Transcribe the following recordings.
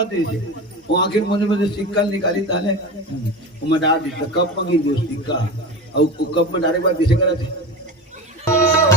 मत ऐसे वो आखिर मुझे सिक्का निकाली ताने वो मैं डाल दी कप मंगी दी उस सिक्का और कप में डायरेक्ट बात दिसे करा थे Thank you.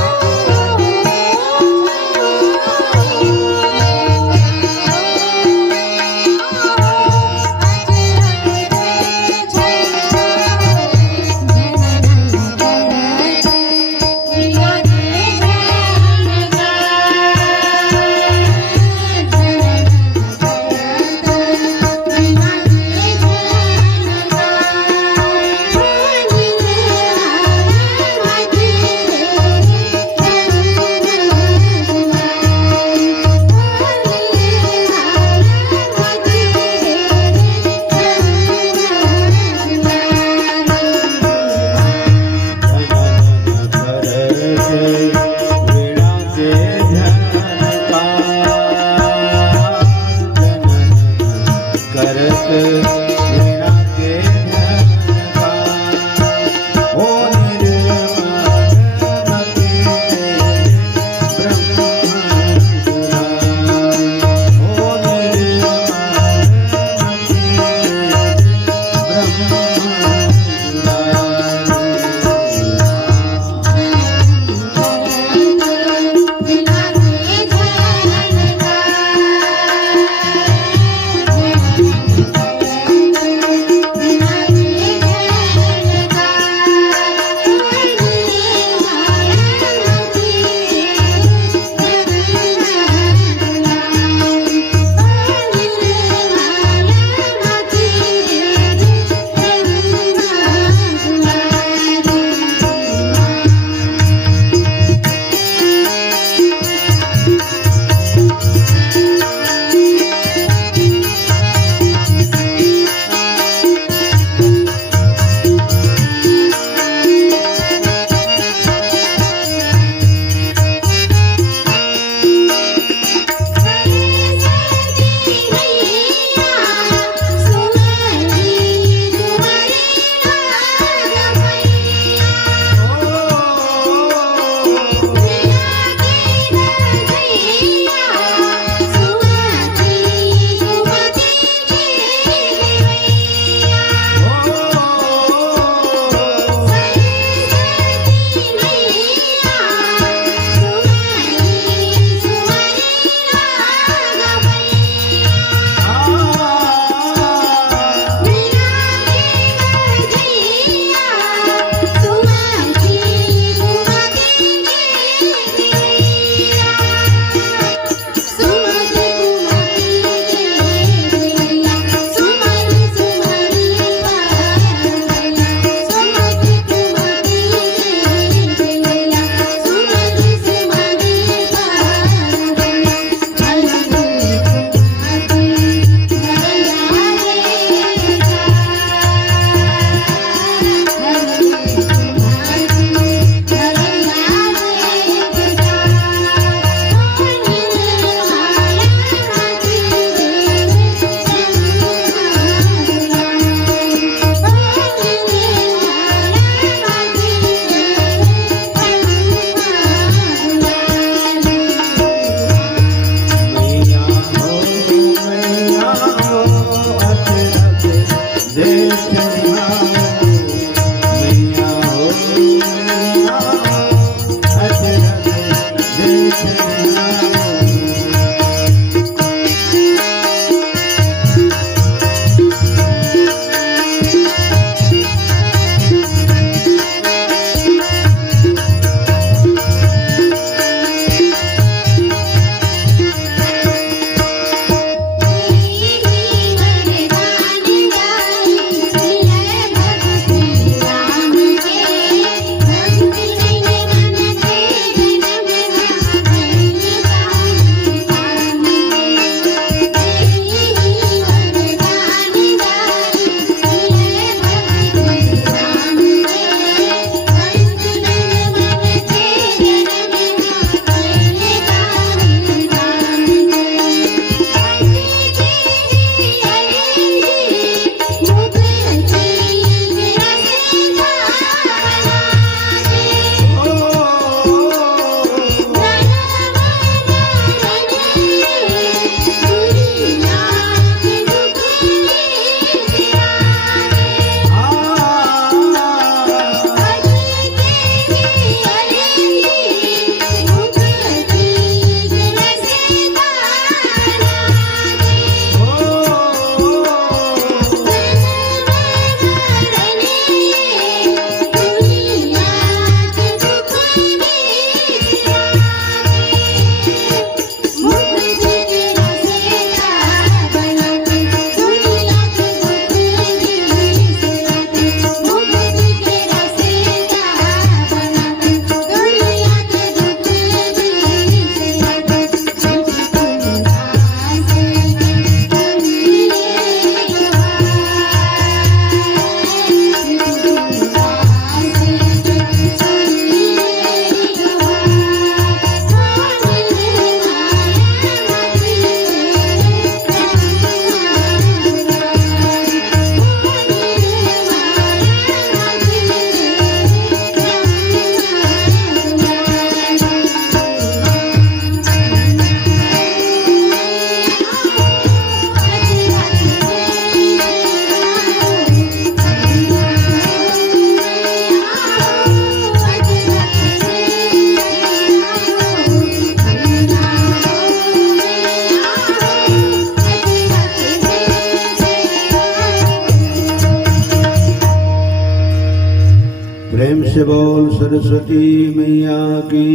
प्रेम से बोल सरस्वती मैया की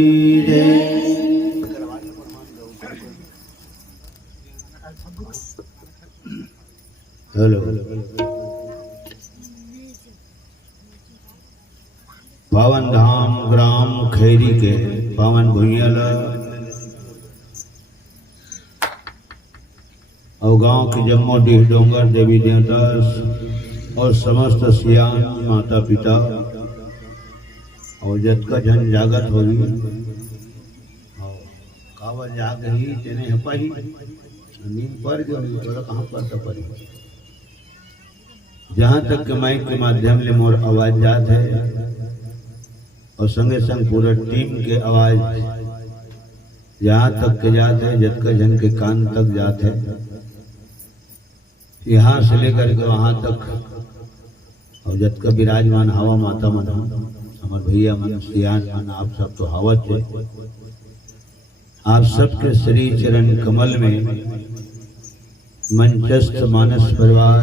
जय। हेलो पावन धाम ग्राम खैरी के पावन भुइयल और गांव की जम्मो डीह डोंगर देवी देवता और समस्त सियान माता पिता और जत का जन जागत होगी कावा जाग रही तेने हपाही नींद पर गई तो कहाँ पर पड़ी। जहाँ तक के माइक के माध्यम ले मोर आवाज जात है और संगे संग पूरा टीम के आवाज यहाँ तक के जात है जत का जन के कान तक जात है, यहाँ से लेकर के वहां तक और जत का विराजमान हवा माता मन हमारे भैया मन सियान मन आप सब तो हवत है। आप सबके श्री चरण कमल में मंचस्थ मानस परिवार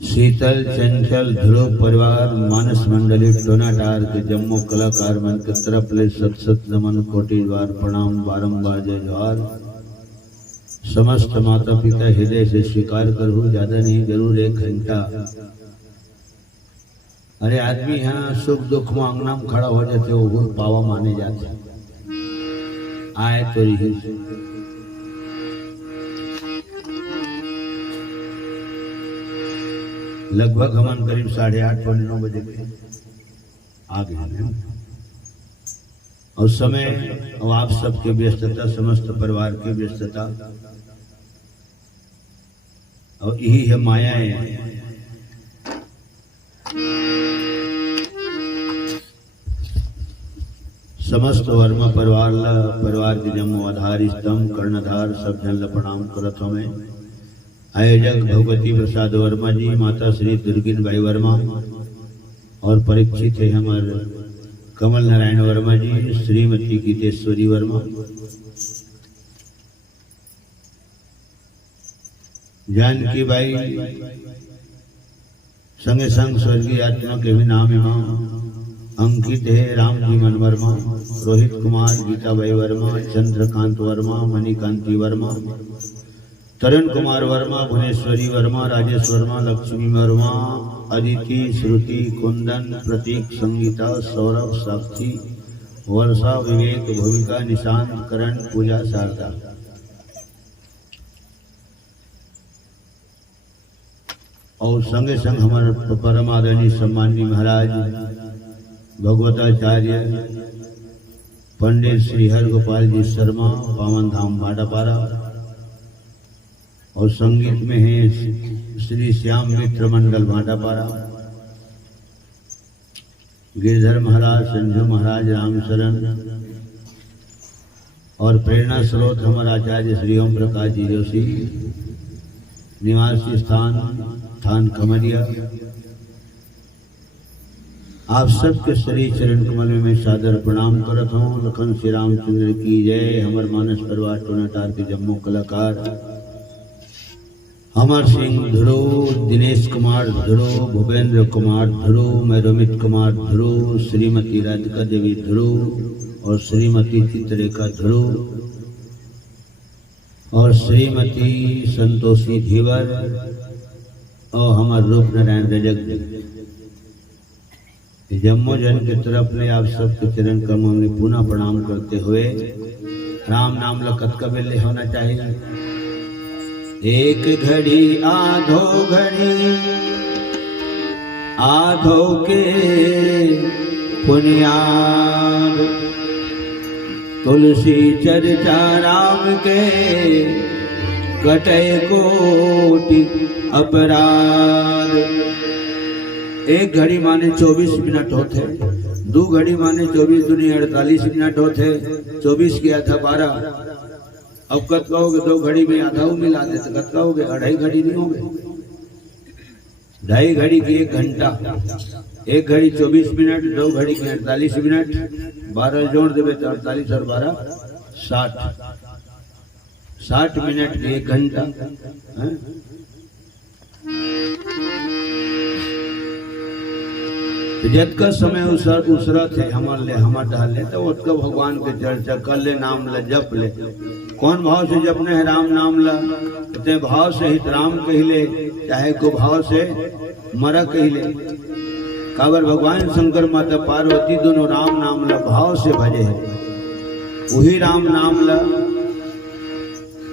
शीतल चंचल ध्रुव परिवार मानस मंडली टोनाटार के जम्मू कलाकार मन के तरफ ले सत सत नमन कोटि बार प्रणाम बारंबार जय जोहार। समस्त माता पिता हृदय से स्वीकार करूँ, ज्यादा नहीं जरूर 1 घंटा। अरे आदमी यहाँ सुख दुख में अंगना में खड़ा हो जाते वो पावा माने जाते आए तो रही लगभग हम करीब 8:30 पौने 9 बजे के आ गए और समय और आप सबके व्यस्तता समस्त परिवार की व्यस्तता और यही है मायाएं। समस्त वर्मा परिवार के जम्मो आधार स्तंभ कर्णधार सब जन ला प्रणाम करत हमें। आयोजक भगवती प्रसाद वर्मा जी, माता श्री दुर्गिन बाई वर्मा और परीक्षित है हमारे कमल नारायण वर्मा जी, श्रीमती गीतेश्वरी वर्मा, जानकी बाई, संगे संग स्वर्गीय आत्मा के भी नाम इमाम अंकित है राम जीवन वर्मा, रोहित कुमार, गीताबाई वर्मा, चंद्रकांत वर्मा, मणिकांति वर्मा, तरुण कुमार वर्मा, भुवनेश्वरी वर्मा, राजेश वर्मा, लक्ष्मी वर्मा, अदिति, श्रुति, कुंदन, प्रतीक, संगीता, सौरभ, साक्षी, वर्षा, विवेक, भूमिका, निशांत, करण, पूजा, शारदा। और संगे संग हमारे परम आदरणीय सम्माननीय महाराज भगवताचार्य पंडित श्री हरगोपाल जी शर्मा, पावन धाम भाटापारा, और संगीत में है श्री श्याम मित्र मंडल भाटापारा, गिरधर महाराज, संजू महाराज, राम शरण, और प्रेरणा स्रोत हमारे आचार्य श्री ओम प्रकाश जी जोशी, निवासी स्थान थान खमरिया। आप सबके श्री चरण कमल में मैं सादर प्रणाम करत हूँ। लखन श्री रामचंद्र की जय। हमार मानस परिवार टोनाटार के जम्मू कलाकार अमर सिंह ध्रुव, दिनेश कुमार ध्रुव, भूपेंद्र कुमार ध्रुव, मैं रमित कुमार ध्रुव, श्रीमती राधिका देवी ध्रुव और श्रीमती चित्ररेखा ध्रुव और श्रीमती संतोषी धीवर और हमारे रूप नारायण रजक जम्मू जन के तरफ ले आप सबके चरण कमलों में पुनः प्रणाम करते हुए राम नाम लखत कबीले होना चाहिए। एक घड़ी आधो के पुनियाद, तुलसी चर्चा राम के कटे कोटि अपराध। 1 घड़ी माने 24 मिनट होते, 2 घड़ी माने 24 दूनी 48 मिनट होते, 24 के आधा 12। अब कत कहोगे 2 घड़ी में आधा मिला दे तो कत कहोगे 2.5 घड़ी नहीं होगे, 2.5 घड़ी की 1 घंटा, 1 घड़ी 24 मिनट, 2 घड़ी के 48 मिनट, 12 जोड़ देवे तो 48 और 12 60 मिनट की 1 घंटा। जद का समय उसरत है हमर ले हमर डाल ले तो उसका भगवान के चर्चा कर ले, नाम ले, जप ले। कौन भाव से जपने है राम नाम ला, ते भाव से हित राम कहले, चाहे को भाव से मरा कहले। काबर भगवान शंकर माता पार्वती दोनों राम नाम ला भाव से भजे है। वही राम नाम ला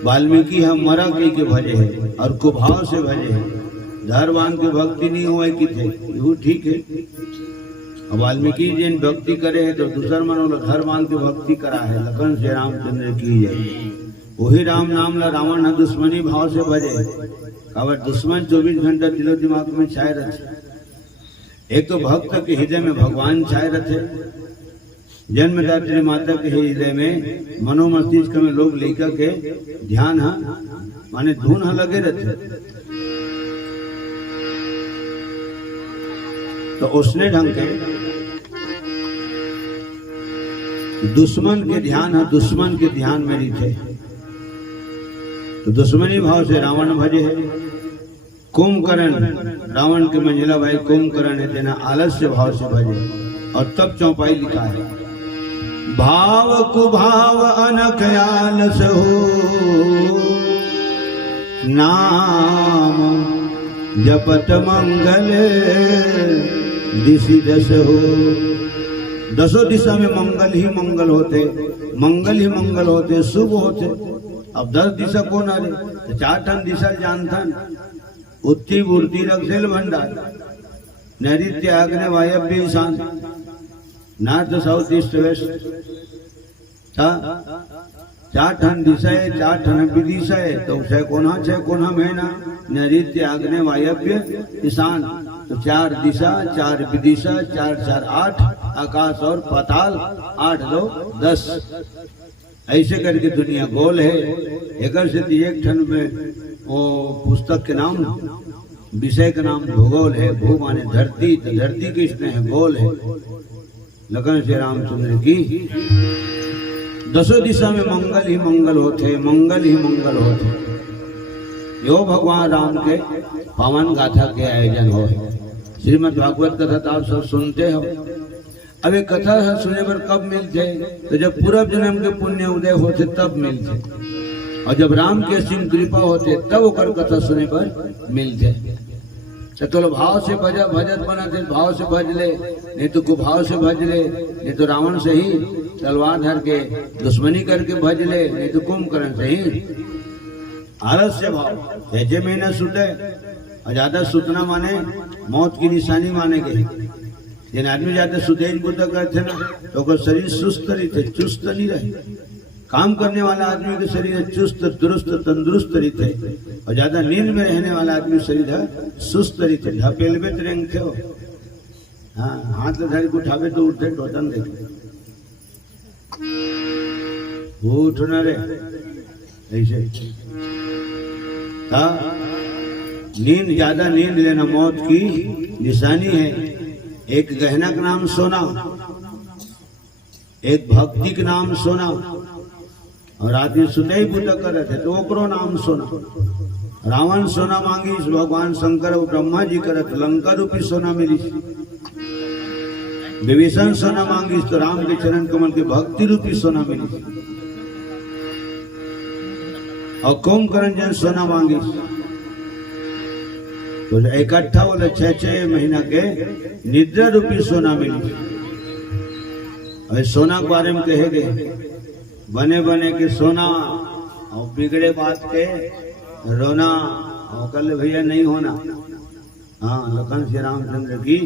वाल्मीकि हम मरा कही के भजे है और को भाव से भजे है। धरवान की भक्ति नहीं हुए कि थे वो ठीक है। वाल्मीकि जिन भक्ति करे है तो दूसर मन धरवान की भक्ति करा है। लखन से रामचंद्र की जय। वही राम नाम ला रावण दुश्मनी भाव से भजे। काबर दुश्मन 24 घंटा दिलो दिमाग में छाए रहते। एक तो भक्त के हृदय में भगवान छाए रहते। जन्मदात्री माता के हृदय में मनोमस्तिष्क में लोग लेकर के ध्यान माने धुन लगे रहते। तो उसने ढंग के दुश्मन के ध्यान है, दुश्मन के ध्यान में नहीं थे तो दुश्मनी भाव से रावण भजे है। कुंभकर्ण रावण के मंजिला भाई कुंभकर्ण है, तेना आलस्य भाव से भजे। और तब चौपाई लिखा है, भाव कुभाव अनख आलस हो, नाम जपत मंगल दिशि दश हो। दसों दिशा में मंगल ही मंगल होते, मंगल ही मंगल होते, शुभ होते। अब 10 दिशा कौन आ रहे, 4 ठन दिशा जानथन। उत्ती मूर्ति रक्षेल भंडार, नैऋत्य आग्नेय वायव्य ईशान, नॉर्थ साउथ ईस्ट वेस्ट। 4 ठन दिशा है, 4 ठन विदिशा है। तो 6 कोना 6 कोना महीना, नैऋत्य आग्नेय वायव्य ईशान। तो 4 दिशा, 4 विदिशा, 4 4 8, आकाश और पाताल, 8 2 10। ऐसे करके दुनिया गोल है। एक एक ठन में वो पुस्तक के नाम, विषय का नाम भूगोल है। भू माने धरती, तो धरती किसने है, गोल है। लगन श्री रामचंद्र की। दसों दिशा में मंगल ही मंगल होते, मंगल ही मंगल होते। यो भगवान राम के पावन गाथा के आयोजन हो। श्रीमद् भागवत कथा तो आप सब सुनते हो। अब एक कथा सुने पर कब मिलते, तो जब पूर्व जन्म के पुण्य उदय होते तब मिलते, और जब राम के असीम कृपा होते तब ओकर कथा सुने पर मिलते। तो भाव से भजा भजत बनाते, भाव से भज ले, नहीं तो कुभाव से भज ले, नहीं तो रावण से ही तलवार धर के दुश्मनी करके भज ले, नहीं तो कुंभकर्ण से ही आलस्य भाव। जैसे महीना सुते और ज्यादा सुतना माने मौत की निशानी माने गए। जिन आदमी ज्यादा सुतेज बुद्ध करते ना तो उसका शरीर सुस्त रहते, चुस्त नहीं रहे। काम करने वाला आदमी के शरीर चुस्त दुरुस्त तंदुरुस्त रहते, और ज्यादा नींद में रहने वाला आदमी शरीर सुस्त रहते। ढपेलबे रेंगते हो, हाँ, हाथ धर के उठावे तो उठते टोटन देखे उठना रे ऐसे। नींद, ज्यादा नींद लेना मौत की निशानी है। एक गहना का नाम सोना, एक भक्ति का नाम सोना। और आदमी सुते ही पूजा कर रहे थे तो ओकरो नाम सोना। रावण सोना मांगी, भगवान शंकर और ब्रह्मा जी करत लंका रूपी सोना मिली। विभीषण सोना मांगी तो राम के चरण कमल की भक्ति रूपी सोना मिली। और कुंभकर्ण जन सोना मांगी तो इकट्ठा बोले 6 महीना के निद्रा रूपी सोना मिली। और सोना के बारे में कहे गए, बने बने के सोना और बिगड़े बात के रोना, और कल भैया नहीं होना। हाँ, लखन श्री रामचंद्र की।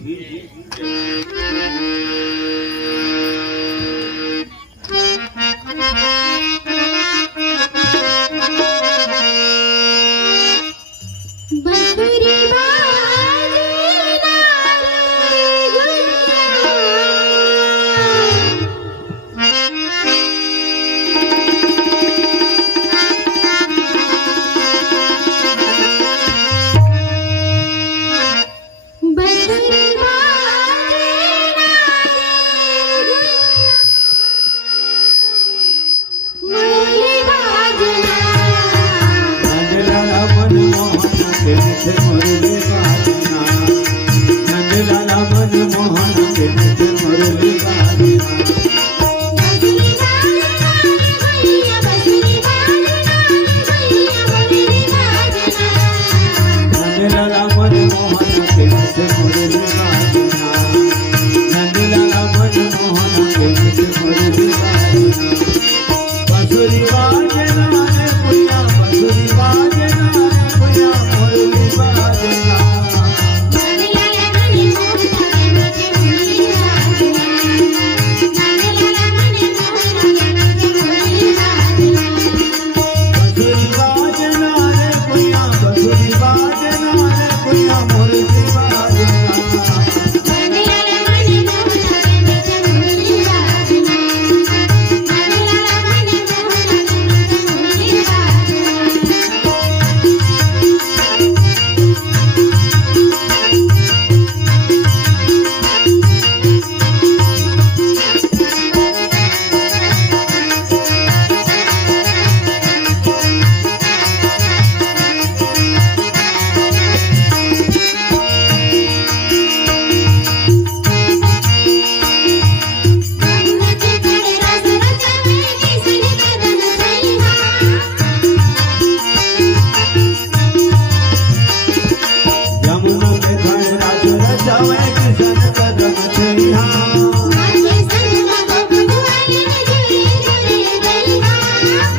किशन कदम छैया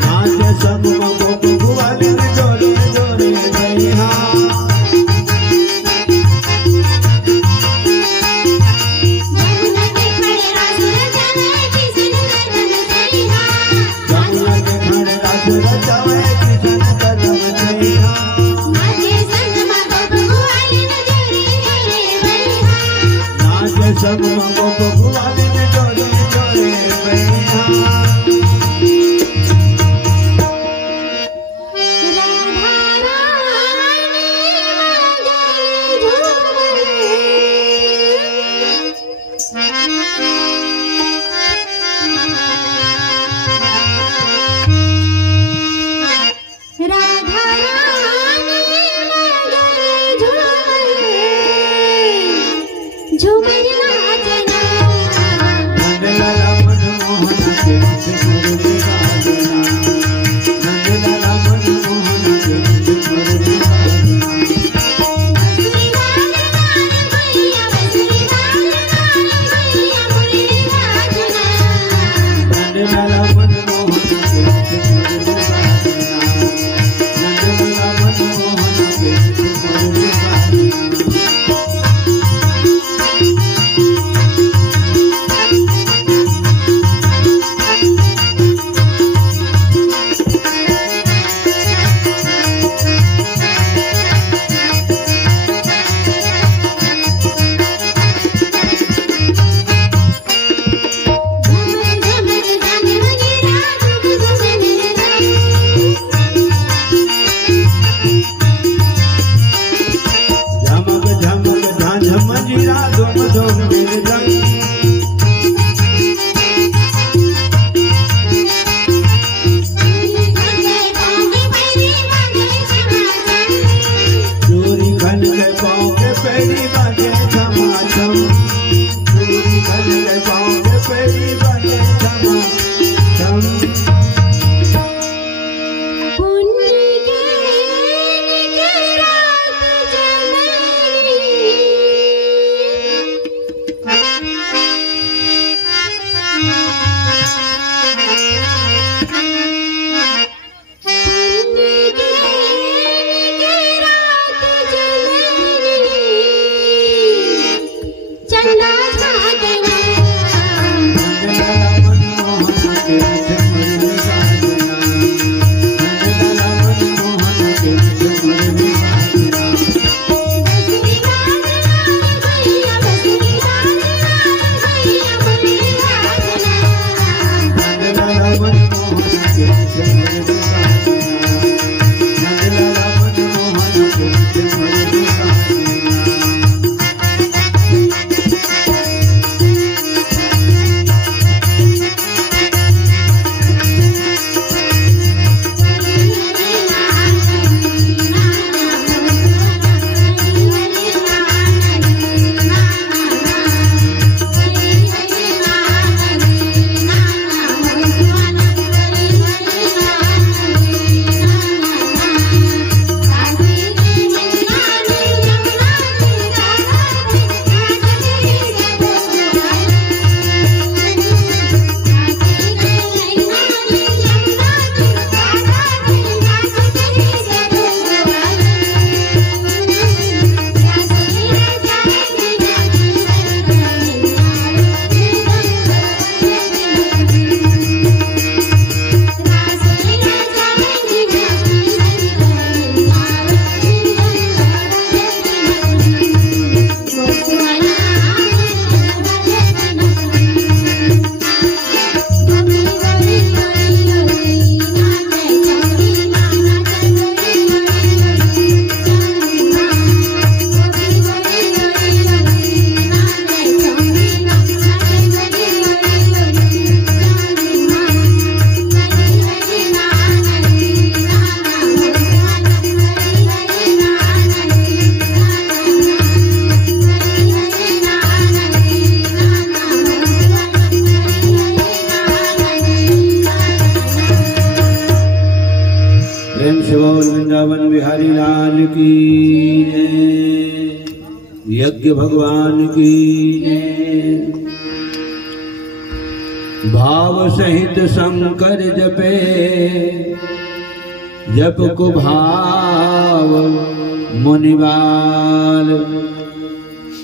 नाचे संग गोप गुवाली जोरे जोरे छैया जमुना के खड़े रास रचावे किशन कदम छैया नाचे संग गोप गुवाली जोरे जोरे छैया नंदलाला मनमोहन के मुरली बाजना नंदलाला मनमोहन के मुरली बाजना नंदलाला मनमोहन के मुरली बाजना नंदलाला मनमोहन के मुरली बाजना झमक झमक झांझम जीरा धुम धुम बिरजंग चोरी खन के पाँव के पैरी बाजे छमाछम चोरी खन के पाँव के पैरी बाजे छमाछम यज्ञ भगवान की जय। भाव सहित शंकर जपे जप को भाव मुनिवाल।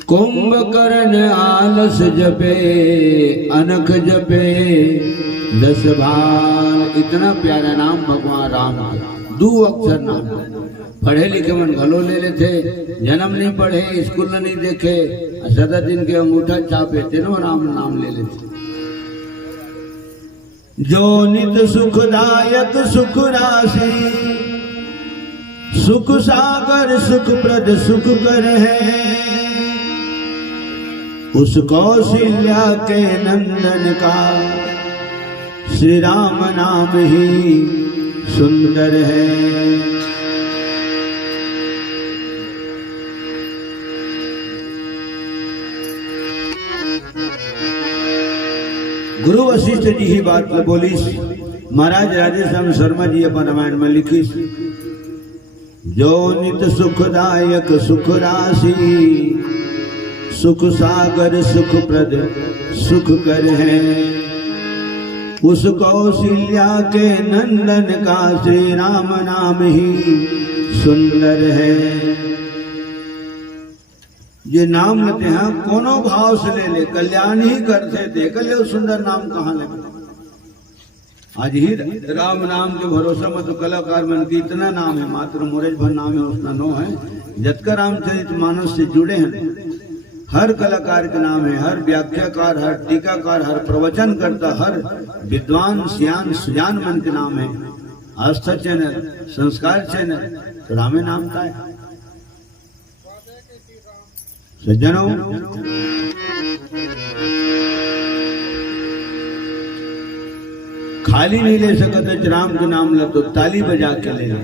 कुंभकर्ण आलस जपे अनख जपे 10 भाल। इतना प्यारा नाम भगवान राम का, 2 अक्षर नाम। पढ़े लिखे मन घलो ले लेते, जन्म नहीं पढ़े, स्कूल नहीं देखे, सदा दिन के अंगूठा छापे, तेनो नाम ले लेते। जो नित सुखदायक सुख राशि, सुख सागर सुख प्रद सुख कर है। उस कौशल्या के नंदन का श्री राम नाम ही सुंदर है। गुरु वशिष्ठ जी ही बात बोली। महाराज राधेश्याम शर्मा जी अपन रामायण में लिखी। जो नित सुखदायक सुख राशि, सुख सागर सुख प्रद सुख कर है। उस कौशल्या के नंदन का श्री राम नाम ही सुंदर है। ये नाम लेते हैं कोनो भाव से ले ले, कल्याण ही करते देख ले। सुंदर नाम कहाँ लगे? आज ही राम नाम के भरोसा में तो कलाकार मन की इतना नाम है, मात्र मोरेज भर नाम है, उसका नो है। जतका रामचरित मानस से जुड़े हैं, हर कलाकार के नाम है, हर व्याख्याकार, हर टीकाकार, हर प्रवचन करता, हर विद्वान सियान सुजान मन के नाम है। आस्था चैनल, संस्कार चैनल, तो रामे नाम का है। सज्जनों, खाली नहीं ले सकते राम के नाम लो तो ताली बजा के ले ले।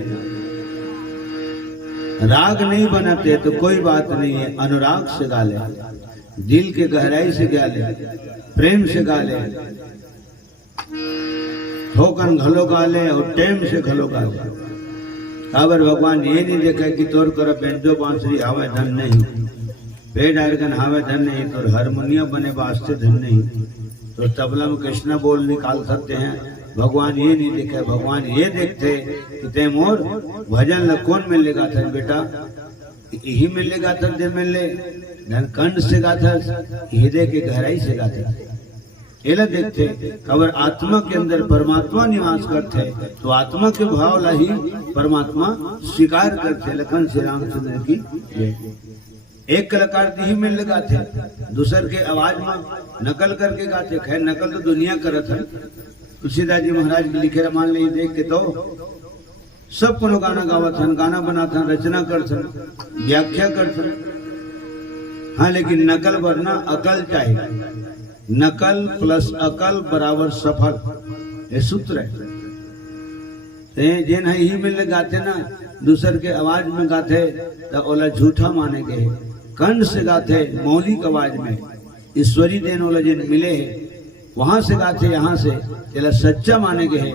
राग नहीं बनाते तो कोई बात नहीं है, अनुराग से गा ले, दिल के गहराई से गा ले, प्रेम से गा ले, ठोकन घलो गा ले और टेम से घलो गा ले। खबर भगवान ये नहीं देखा कि तोर कर बेंजो बांसुरी हवा धन नहीं, पेड़ आर्गन हावे धन नहीं, तो हारमोनियम बने वास्ते धन नहीं, तो तबला में कृष्णा बोल निकाल सकते हैं। भगवान ये नहीं देखे, भगवान ये देखते कि ते मोर भजन ल कौन मिलेगा था बेटा, यही मिलेगा था दे मिले धन कंठ से गाथा, हृदय के गहराई से गाथा। एला देखते खबर आत्मा के अंदर परमात्मा निवास करते, तो आत्मा के भाव ला ही परमात्मा स्वीकार करते। लखन श्री रामचंद्र की जय। एक कलाकार ही में लगाते, दूसर के आवाज में नकल करके गाते। खैर नकल तो दुनिया करत है। तुलसीदास जी महाराज लिखे रामायण ले देख के तो सब को गाना गावत हन, गाना बनाते हन, रचना करते हन, व्याख्या करते हन। हाँ, लेकिन नकल वरना अकल चाहिए। नकल प्लस अकल बराबर सफल, ये सूत्र है। जिन ही में गाते ना, दूसर के आवाज में गाते तो ओला झूठा माने गए। कंठ से गाते मौलिक आवाज में, ईश्वरी देन वाला जिन मिले है वहां से गाते, यहाँ से तेला सच्चा माने गए।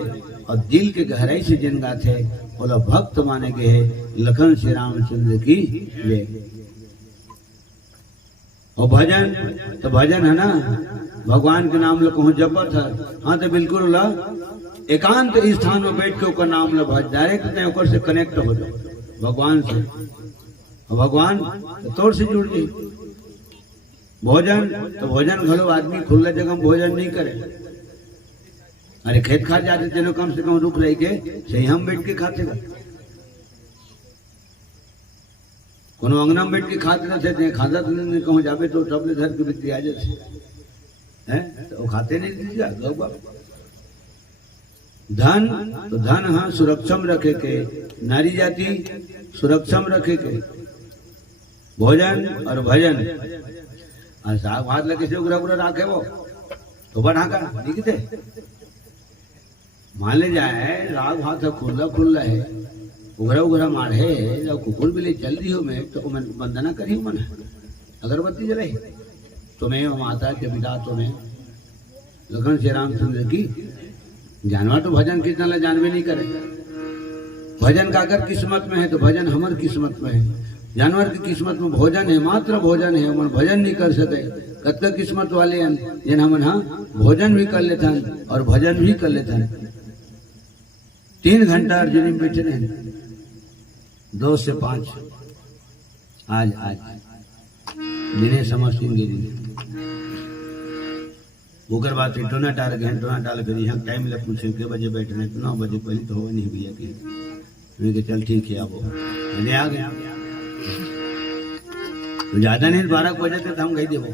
और दिल के गहराई से जिन गाते बोला भक्त माने गए। लखन श्री रामचंद्र की जय। और भजन तो भजन है ना, भगवान के नाम लो जपत है। हाँ तो बिल्कुल ला एकांत स्थान में बैठ के ओकर नाम लो भज, डायरेक्ट ओकर से कनेक्ट हो जाओ भगवान से। और भगवान तो तोड़ से जुड़ गई। भोजन तो भोजन घलो आदमी खुला जगह भोजन नहीं करे। अरे खेत खा जाते तेनो कम से कम रुक रही के सही हम बैठ के खाते गा। कोनो अंगना में बैठ के खाते रहते, खादा तो कहूँ जावे तो टबले धर के बिक्री आ जाते हैं, तो खाते नहीं दीजिए गौ। धन तो धन हाँ सुरक्षा में रखे के, नारी जाति सुरक्षा में रखे के। भोजन और भजन साग भात लगे से उगरा उगरा राखे वो तो बढ़ा का दिखते। मान ले जाए राग भात खुला खुला है, उगरा उगरा मारे जब कुकुर भी ले चल रही हो मैं तो मैं वंदना करी हूँ। मन अगरबत्ती जलाई तुम्हें माता के पिता तुम्हें लखन श्री रामचंद्र की। जानवर तो भजन कितना ला जानवे नहीं करे। भजन का अगर किस्मत में है तो भजन हमार किस्मत में है। जानवर की किस्मत में भोजन है, मात्र भोजन है, मन भजन नहीं कर सके। कतका किस्मत वाले हैं जिन हमन हाँ भोजन भी कर लेते हैं और भजन भी कर लेते हैं। 3 घंटा अर्जुनी में बैठे रहे, 2 से 5 आज दिने समझती गिरी ओकर बाद फिर टोना डाल फिर यहाँ टाइम लग पूछे के बजे बैठ रहे 9 बजे पहले तो हो नहीं भैया की मैंने चल ठीक है अब मैंने आ गया तो ज्यादा नहीं 12 बजे तक हम गई देवो।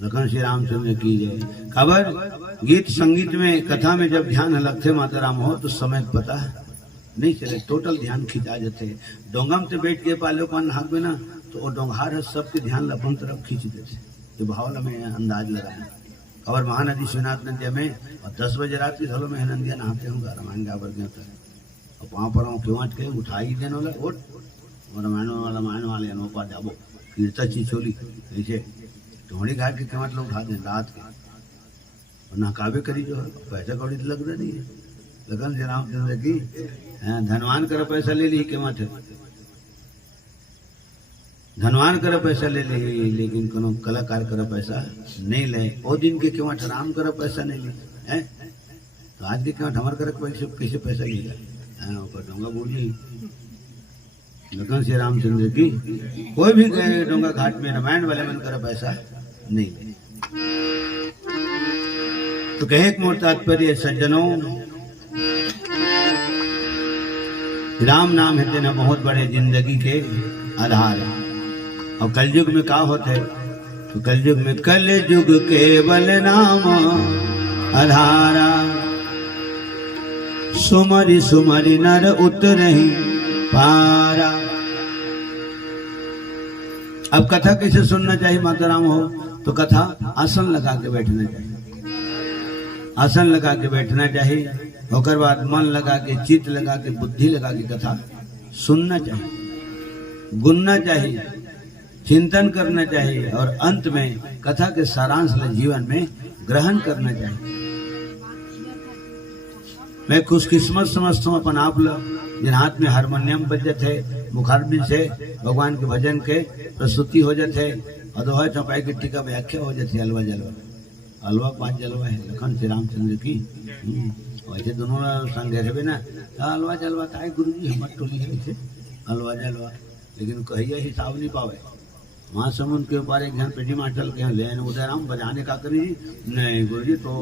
लखन श्री रामचंद्र की जय। खबर गीत संगीत में कथा में जब ध्यान लगते माता राम हो तो समय पता नहीं चले, टोटल ध्यान खिंचा जाते। डोंगा में बैठ के पालो पान हाथ में ना तो वो डोंगार सबके ध्यान अपन तरफ खींच देते। ये भावना में अंदाज लगाया। और महानदी शिवनाथ नदिया में और 10 बजे रात की धलो में नदिया नहाते होंगे रामायण गावर के होता है और वहाँ पर क्यों के उठाई देने वाला वोट और रामायण वाले अनोपा डाबो कीर्ता चिचोली ऐसे ढोड़ी घाट के केवट लोग उठा दें रात के और नहकावे करी जो है पैसा कौड़ी तो लग रहा नहीं है। लगन श्री रामचंद्र की धनवान कर पैसा ले ली केवट धनवान कर पैसा ले ली लेकिन कोनो कलाकार कर पैसा नहीं ले। वो दिन के केवट राम कर पैसा नहीं ली है तो आज के केवट हमारे कर कैसे पैसा लेगा डोंगा बोली। लखन श्री रामचंद्र की कोई भी गए डोंगा घाट में रामायण वाले मन कर पैसा नहीं ले। तो कहे एक मोर तात्पर्य सज्जनों राम नाम है तेना बहुत बड़े जिंदगी के आधार। और कलयुग में क्या होता है तो कलयुग में कलयुग केवल नाम आधारा सुमरि सुमरि नर उतरहि पारा। अब कथा कैसे सुनना चाहिए माता राम हो तो कथा आसन लगा के बैठना चाहिए। आसन लगा के बैठना चाहिए और बाद मन लगा के चित्त लगा के बुद्धि लगा के कथा सुनना चाहिए, गुनना चाहिए, चिंतन करना चाहिए और अंत में कथा के सारांश जीवन में ग्रहण करना चाहिए। मैं खुशकिस्मत समझता हूँ अपन आप लोग जिन हाथ में हारमोनियम बजत है मुखारबिन से भगवान के भजन के प्रस्तुति हो जाते और दोहा चौपाई की टीका व्याख्या हो जाती है। अलवा जलवा अलवा 5 जलवा है लखन श्री रामचंद्र की। वैसे दोनों संग रहे ना अलवा जलवा का गुरु जी हमारे टोली है वैसे अलवा जलवा लेकिन कहिए हिसाब नहीं पावे। वहाँ समुद्र के ऊपर एक जन पेटी मास्टर के लेन उदय राम बजाने का करी नहीं गुरु जी तो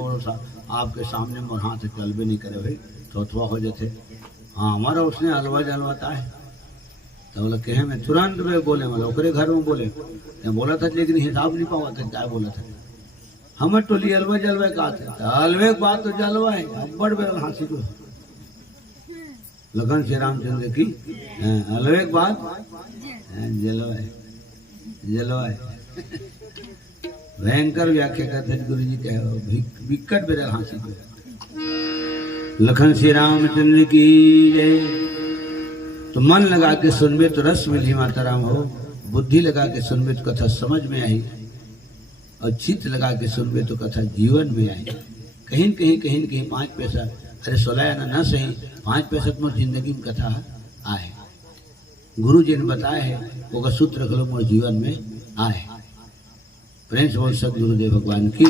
आपके सामने मोर हाथ चल भी नहीं करे भाई चौथवा हो जाते। हाँ हमारा उसने अलवा जलवाता है तो बोला कहे मैं तुरंत में बोले मतलब ओकरे घर में बोले बोला था लेकिन हिसाब नहीं पावा था क्या बोला था। हमारे टोली अलवा जलवा का था अलवे बात तो जलवा है अब बड़ बेर हाथी को लखन श्री रामचंद्र की अलवे बात जलवा है जलवा है। भयंकर व्याख्या करते गुरु जी कहे विकट बेर हाथी को। लखन श्री रामचंद्र की जय। तो मन लगा के सुनबे तो रस मिली माता राम हो, बुद्धि लगा के सुनबे तो कथा समझ में आई और चित्त लगा के सुनबे तो कथा जीवन में आई। कहीं न कहीं 5 पैसा अरे 16 आना न सही 5 पैसा तुम्हारी जिंदगी में कथा आए। गुरु जी ने बताया है वो का सूत्र करो मोर जीवन में आए। प्रेम से बोल सब गुरुदेव भगवान की।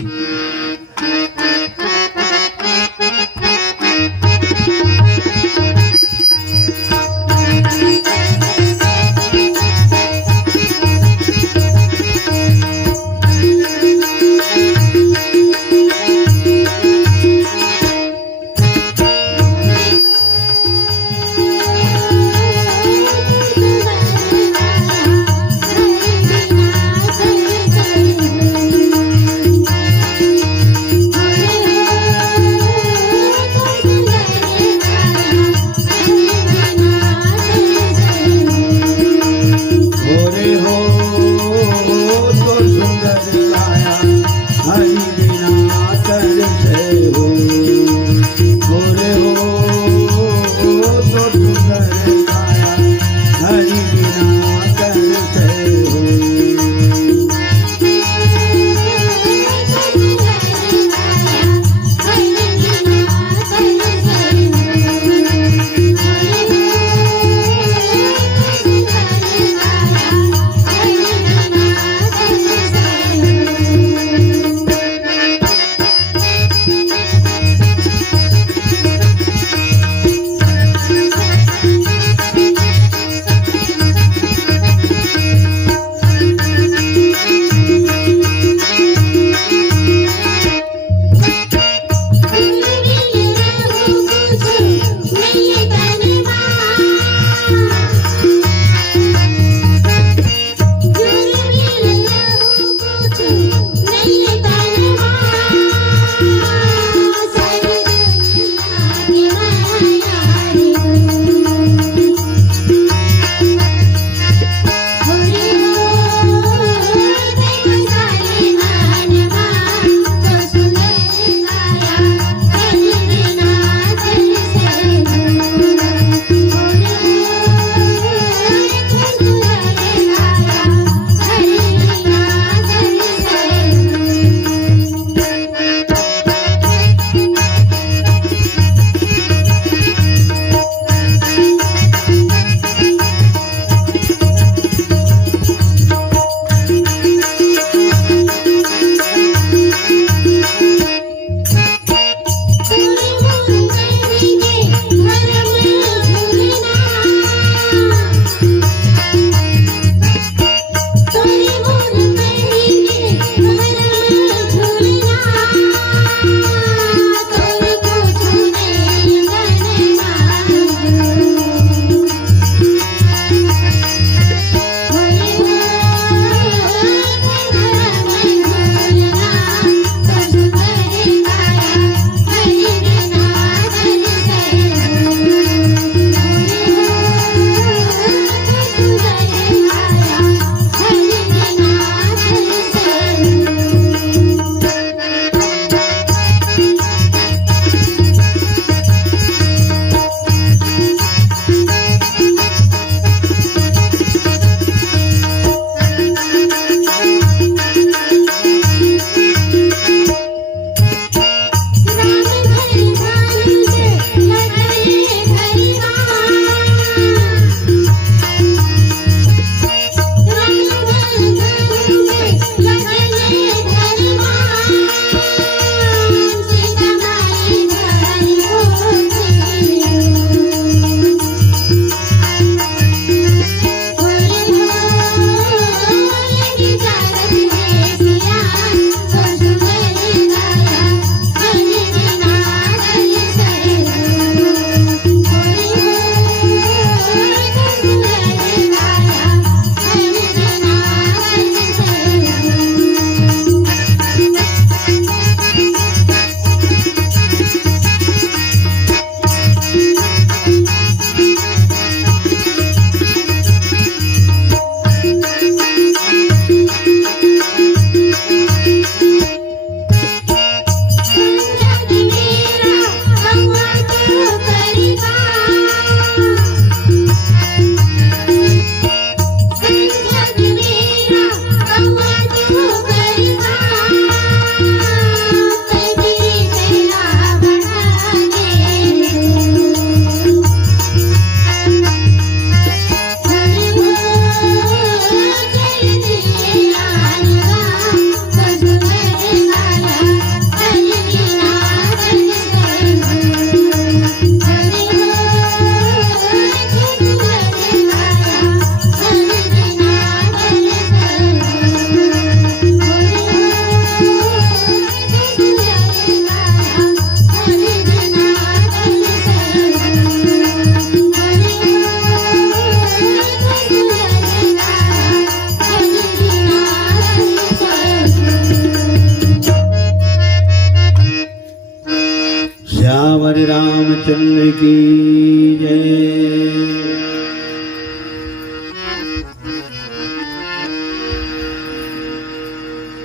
रामचंद्र की जय।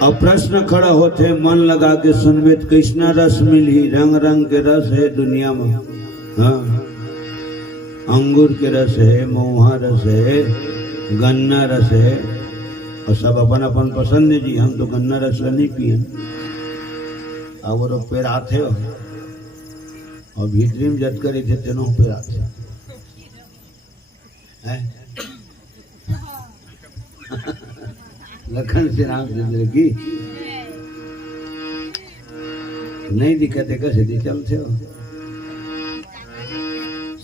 अब प्रश्न खड़ा होते मन लगा के सुनबे कृष्ण रस मिली, रंग रंग के रस है दुनिया में। हाँ, अंगूर के रस है, महुआ रस है, गन्ना रस है, और सब अपन अपन पसंद है जी। हम तो गन्ना रस नहीं पिए, अब वो पेड़ आते हो और भीतरी में जत करे थे तेनों पेड़ आते लखन से रामचंद्र की नहीं दिक्कत है, कैसे चलते हो।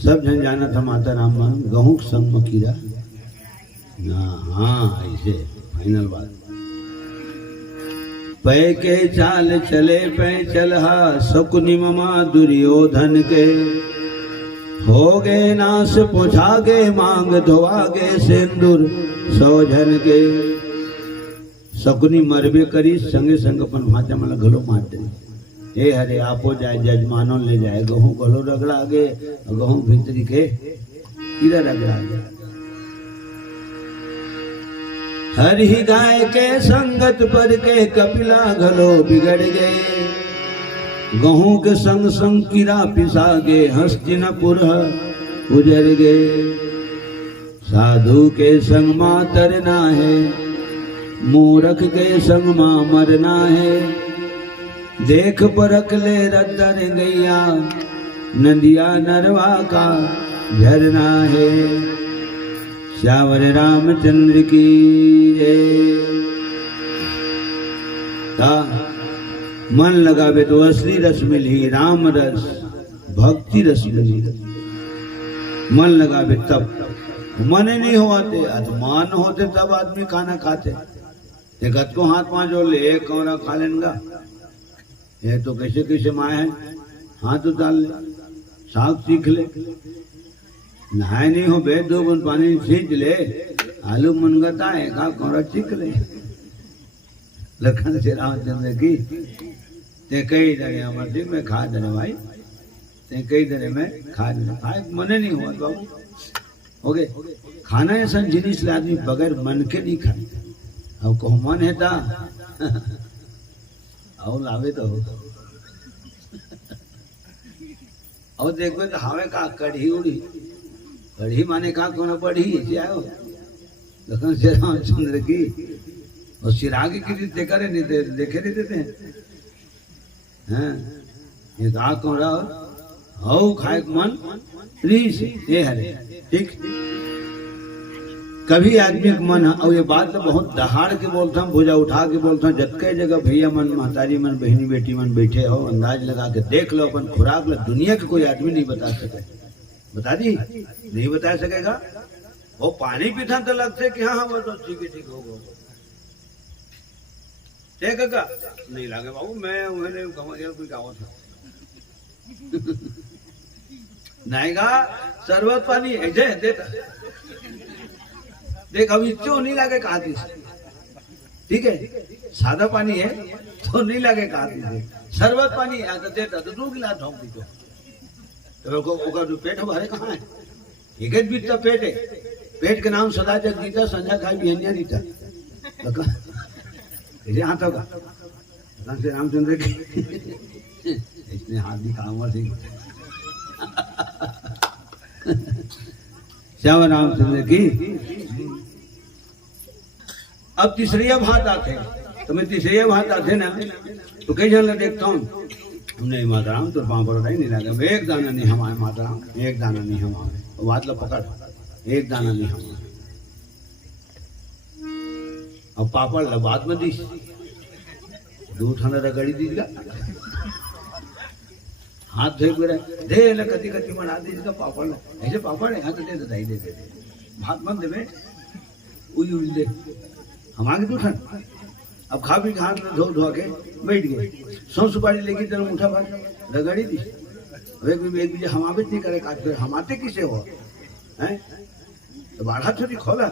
सब जन जाना था माता राम मान गहूं संग मकीरा ना। हाँ ऐसे फाइनल बात। पै के चाल चले पै चलहा, शकुनि ममा दुर्योधन के। हो गए नाश पोछा गे मांग, धोआ गे सिंदूर सौजन के। शकुनी मरबे करी, संगे संग अपन भाचा मला गलो मार दे। हे हरे आपो जाए जजमानों ले जाए, गहूं गलो रगड़ा गे, गहूं भीतरी के इधर रगड़ा गे। हरि गाय के संगत पर के, कपिला गलो बिगड़ गए। गहूं के संग संग कीड़ा पिसा गे, हस्तिनापुर उजर गए। साधु के संग मां तरना है, मूर्ख के संग मां मरना है। देख परख ले रद्दर गैया, नदिया नरवा का झरना है। श्यावर रामचंद्र की जय। मन लगावे तो असली रस मिली, राम रस भक्ति रस मिली। मन लगावे तब, मन नहीं होते अधमान होते तब आदमी खाना खाते। गत को हाथ में जो ले कौरा खा लेगा, ये तो कैसे कैसे माए है, हाथ उतार ले, साग सीख ले। नहाए नहीं हो बे, 2 बूंद पानी सींच ले, आलू मुनगता है का कौरा सीख ले। लखन से रामचंद्र की ते कई दरे अमर में खा दे भाई, ते कई दरे में खा दे भाई। मने नहीं हुआ बाबू हो गए। खाना ऐसा जिनिस आदमी बगैर मन के नहीं खाए। अब कहो मन है ता आओ लावे तो और देखो तो हमें का कढ़ी उड़ी, कढ़ी माने का कौन बढ़ी आयो। लखन से रामचंद्र की और सिरागी की रीते करे नहीं देखे नहीं देते हैं। ये का कौन रहा हो खाए मन रीस ये हरे ठीक। कभी आदमी का मन, और ये बात तो बहुत दहाड़ के बोलता हूँ, भुजा उठा के बोलता हूँ। जबकि जगह भैया मन, महतारी मन, बहनी बेटी मन बैठे हो, अंदाज लगा के देख लो अपन खुराक लो। दुनिया के कोई आदमी नहीं बता सके, बता दी नहीं बता सकेगा। वो पानी पीता तो लगते कि हाँ वो तो ठीक है, ठीक होगा। ठीक है का नहीं लगे बाबू, मैं कोई गाँव था नहीं गा शरबत पानी ऐसे देता। देख अभी क्यों नहीं लगे कहा थी, ठीक है सादा पानी है तो नहीं लगे कहा थी। शरबत पानी है तो देता तो 2 गिलास ढोक दी तो जो पेट भरे कहाँ है। एक ही बीतता पेट है, पेट के नाम सदा जग जीता, संजा खाई बिहनिया जीता। हाथ होगा से रामचंद्र की इसने हाथ दिखा उमर सिंह श्याम रामचंद्र की। अब तीसरे भात आते, तो मैं तीसरे भात आते ना तो कई जन देखता हूँ, नहीं माता राम तो पाँव पर नहीं लगा, एक दाना नहीं हमारे माता राम, एक दाना नहीं हमारे। बात लो पकड़, एक दाना नहीं हमारे। अब पापड़ बात में दी, दूध खाना रगड़ी दीजिएगा, हाथ धोए पूरा दे ल कति कति बना दीजिएगा पापड़। ऐसे पापड़ है हाथ दे दे दे भात मत देवे उई उई दे हमारे दूठन। अब खा पी हाथ में धो धो के बैठ गए, सौ सुपारी लेके तेरे मुठा भर रगड़ी दी। एक बीजे हमारे नहीं करे काट फिर हमारे किसे हो हैं तो बाढ़ा छोटी खोला।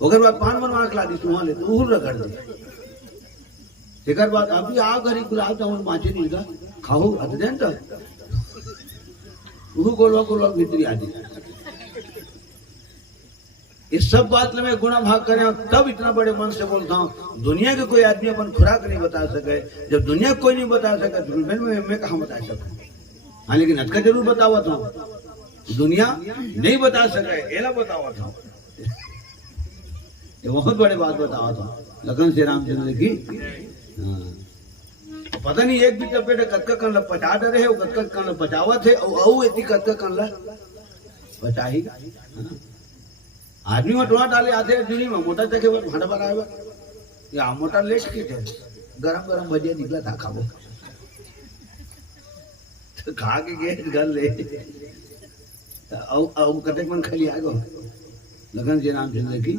ओकर बाद पान बनवा के ला दी तू ले तू रगड़ दे। एक बाद अभी आ घरी गुलाब जामुन माचे नहीं का खाओ अत देन तो वो गोलवा भीतरी आदि। इस सब बात में मैं गुणा भाग करें तब इतना बड़े मन से बोलता हूँ। दुनिया के कोई आदमी अपन खुराक नहीं बता सके, जब दुनिया को कोई नहीं बता सके तो मैं कहाँ बता सकूं। हाँ लेकिन हटका जरूर बतावा था, दुनिया नहीं बता सके एला बतावा था। ये बहुत बड़े बात बतावा था लखन श्री रामचंद्र की। पता नहीं एक भी तपेटे कतका कन पचा डरे है, कतका कन पचावा थे और इतनी कतका कन पचा ही। आदमी मटवा डाले आधे जुनी में मोटा चखे भाड़ा बनाए या मोटा लेट के थे गरम गरम भजिया निकला था खाबो तो खा के गए घर ले कटक मन खाली आ गो। लखन श्री रामचंद्र की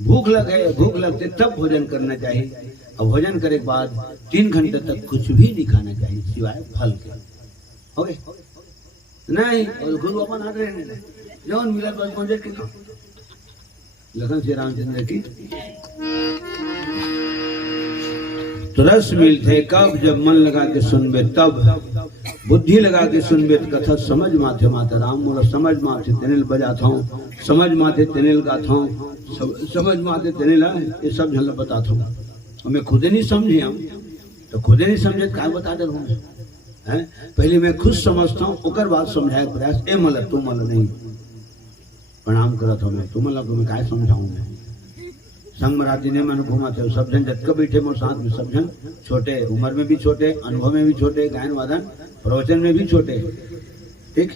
भूख लगते तब भोजन करना चाहिए, और भोजन करे के बाद 3 घंटे तक कुछ भी नहीं खाना चाहिए सिवाय फल के। हो गए नहीं और गुरु अपन आ रहे हैं जौन मिला बस पहुंचे के खाओ। लखन श्री रामचंद्र की तो रस मिलते कब जब मन लगा के सुनबे तब, बुद्धि लगा के सुनबे कथा समझ माथे माता राम मोला समझ माथे तेनेल बजाता हूँ, समझ माथे तेनेल गाता हूँ, समझ माथे तेनेल ये सब झल बताता हूँ। और मैं खुदे नहीं समझे हम तो खुदे नहीं समझे क्या बता दे रहा है। पहले मैं खुद समझता हूँ ओकर बाद समझाए प्रयास ए मल तू मल नहीं प्रणाम करत हो मैं तुम लोग मैं काय समझाऊं। मैं संग मराती ने मन घुमाते सब जन जत बैठे मोर साथ में सब जन छोटे उम्र में भी छोटे, अनुभव में भी छोटे, गायन वादन प्रवचन में भी छोटे। ठीक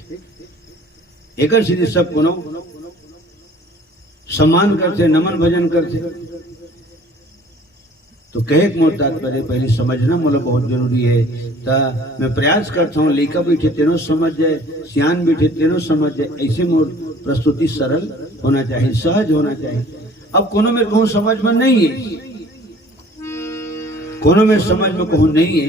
एक सीधे सब कोनो सम्मान करते, नमन भजन करते। तो कहे मोर तात्पर्य पहले समझना मोला बहुत जरूरी है। तो मैं प्रयास करता हूँ लेखा बैठे तेनो समझ जाए, सियान बैठे तेनो समझ जाए, ऐसे मोर प्रस्तुति सरल होना चाहिए, सहज होना चाहिए। अब कोनो में कहूँ समझ में नहीं है, कोनो में समझ में कहूँ नहीं है,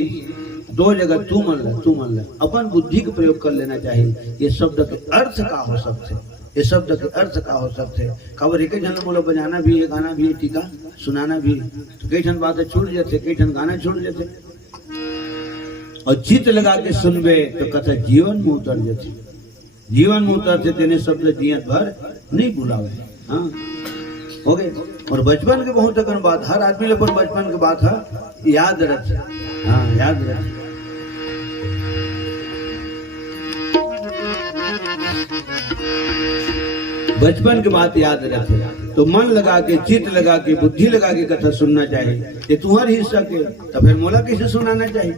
दो जगह तू मन ले अपन बुद्धि का प्रयोग कर लेना चाहिए। ये शब्द के अर्थ का हो सकते, ये शब्द के अर्थ का हो सकते। खबर एक जन बोलो बजाना भी है, गाना भी है, टीका सुनाना भी है, तो कई ठन बातें छूट जाते, कई ठन गाना छूट जाते। और चित लगा के सुनबे तो कथा जीवन में उतर जाते, जीवन में उतरते तेने शब्द जीवन भर नहीं भुलावे। हाँ हो गए। और बचपन के बहुत अगर बात हर आदमी लोग बचपन की बात है याद रखे। हाँ याद रखे। बचपन की बात याद रखे तो मन लगा के, चित लगा के, बुद्धि लगा के कथा सुनना चाहिए। ये तुम्हारे हिस्सा के तो फिर मोला कैसे सुनाना चाहिए।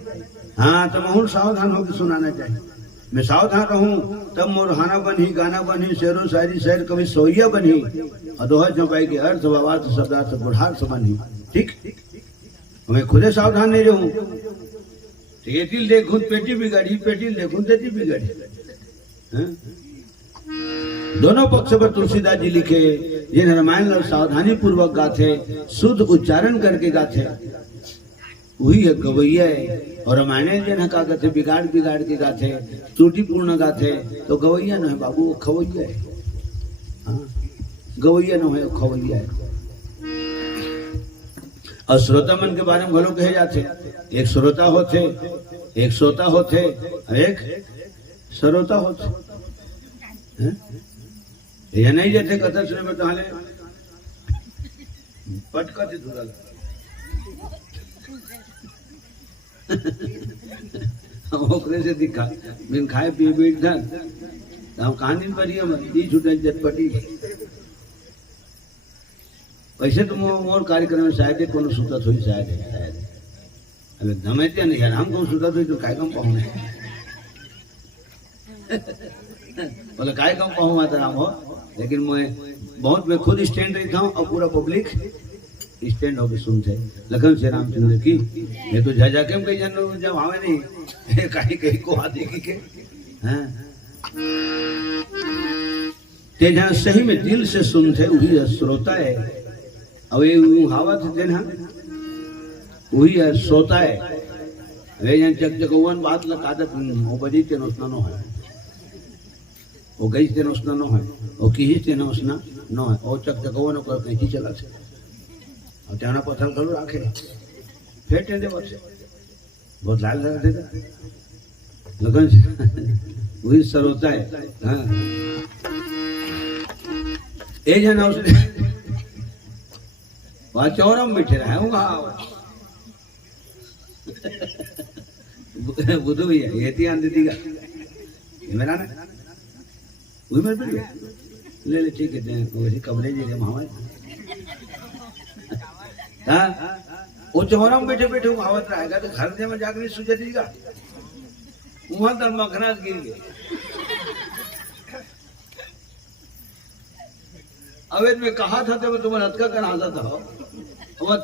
हाँ तो मैं सावधान होकर सुनाना चाहिए। मैं सावधान रहूं तब मोर हाना बनी, गाना बनी, शेरो शायरी शेर कभी सोइया बनी, और दोहा चौपाई के अर्थ भावार्थ शब्दार्थ गुढ़ार्थ बनी। ठीक मैं खुदे सावधान नहीं रहूं तो ये दिल देखूं पेटी बिगाड़ी, पेटी देखूं तेटी बिगाड़ी। दोनों पक्ष पर तुलसीदास जी लिखे जिन्हें रामायण सावधानी पूर्वक गाथे, शुद्ध उच्चारण करके गाथे, वही है गवैया है। और रामायण जिन्हें का गाथे बिगाड़ बिगाड़ के गाथे, त्रुटिपूर्ण गाथे, तो गवैया न है बाबू, वो खवैया है। हाँ गवैया न है, वो खवैया है। और श्रोता मन के बारे में घलो कहे जाते, एक श्रोता होते, एक श्रोता होते, एक श्रोता होते। ये नहीं जैसे कथा सुने में ताले पटका से धुरा ओकरे से दिखा बिन खाए पिए बैठ धन हम कहानी पर ही दी छुटे जटपटी। वैसे तो मोर कार्यक्रम में शायद कोनो सुतत हुई, शायद अबे दमेते नहीं यार, हम कौन सुतत हुई तो काय कम पाऊंगे बोले काय कम पाऊँ माता राम हो। लेकिन मैं खुद स्टैंड रहता हूँ और पूरा पब्लिक स्टैंड होकर सुनते। लखन श्री रामचंद्र की ये तो जा के कई जन जब आवे नहीं कहीं कहीं को आदि के हैं ते जहाँ सही में दिल से सुनते वही श्रोता है। अब ये हवा थे ना वही है श्रोता है। वे जन चक चकवन बात लगादत वो बजी ते नोसना नो है, वो गई ते नोसना नो है, वो की ते नोसना नो है, और चक चकवन को कहीं चला से और त्याना पत्थर करो राखे फेंटे दे बच्चे बहुत लाल लगा देता। लगन वही सर होता है। हाँ ए जना उसने वहां चौरा में बैठे रहा हूँ बुद्धू भैया ये थी आंधी थी का मेरा ना वही मेरे पे ले ठीक है वैसे कमरे जी मामा हाँ वो चौरा में बैठे बैठे आवत रहेगा तो घर से में जाकर नहीं सूझे दीजिएगा वहां तक मखना गिर गए। अवैध में कहा था तो मैं तुम्हें हथका कर आता था हथ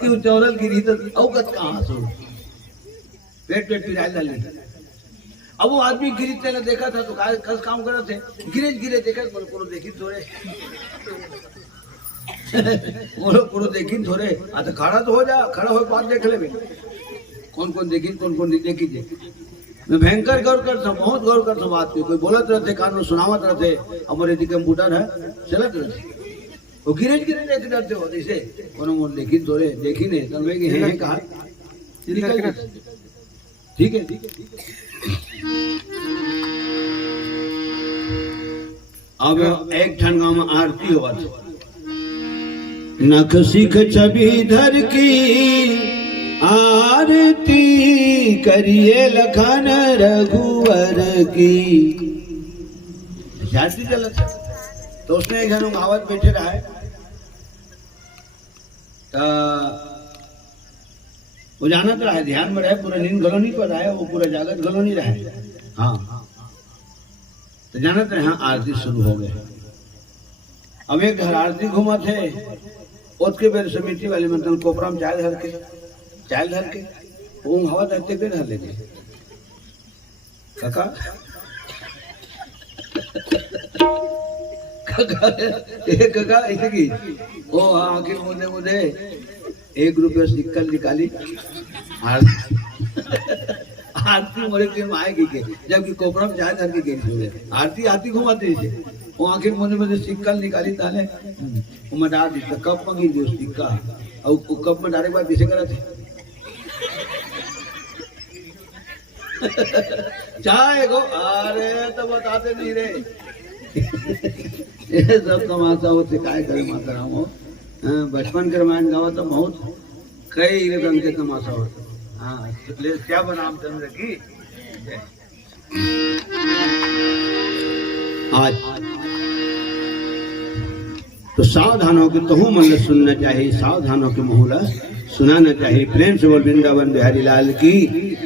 क्यों चौरल गिरी तो अवगत कहाँ सो पेट पिराए डाली। अब वो आदमी गिरी तेने देखा था तो कस काम कर रहे थे गिरे देखा बोलो देखी थोड़े बोलो देखी थोड़े तो खड़ा तो हो जा खड़ा हो बात देख ले कौन देखी कौन नहीं देखी दे। मैं भयंकर गौर करता हूँ बहुत गौर करता हूँ बात पे कोई बोलत रहते कान में सुनावत रहते हमारे जी कंप्यूटर है चलत रहते वो गिरे देख डरते हो जैसे कोनो मोर देखी थोड़े देखी नहीं तो मैं है कहा ठीक है अब एक ठन गाँव में आरती हुआ था नख सिख छवि धर की आरती करिए लखन रघुवर की आरती चलत तो उसने एक जन महावत बैठे रहा है वो जानत रहा है ध्यान में रहे पूरा नींद गलो नहीं पर रहा है वो पूरा जागत गलो नहीं रहा है। हाँ तो जानत रहे हाँ आरती शुरू हो गए। अब एक घर आरती घुमा थे उसके बेर समिति वाले मतलब कोपरा में चाय धर के वो हवा धरते पे धर लेते काका की ओ आखिर मुझे 1 रुपया सिक्का निकाली आरती मोरे के आएगी के जबकि कोपरा में चाय धर के गई आरती घुमाते थे वो आखिर मुझे सिक्का निकाली ताले वो मैं डाल दी कप में गिर दी सिक्का और कप में डाले बाद किसे करा थे चाय को अरे तो बताते नहीं रे ये सब तमाशा हो सिखाए करे माता राम हो बचपन के रामायण गावा तो बहुत कई रंग के तमाशा होता। हाँ क्या बनाम चंद्र की आज तो सावधान हो के तहु मन सुनना चाहिए सावधान हो के मुहूला सुनाना चाहिए। प्रेम से बोल वृंदावन बिहारी लाल की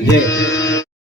जय।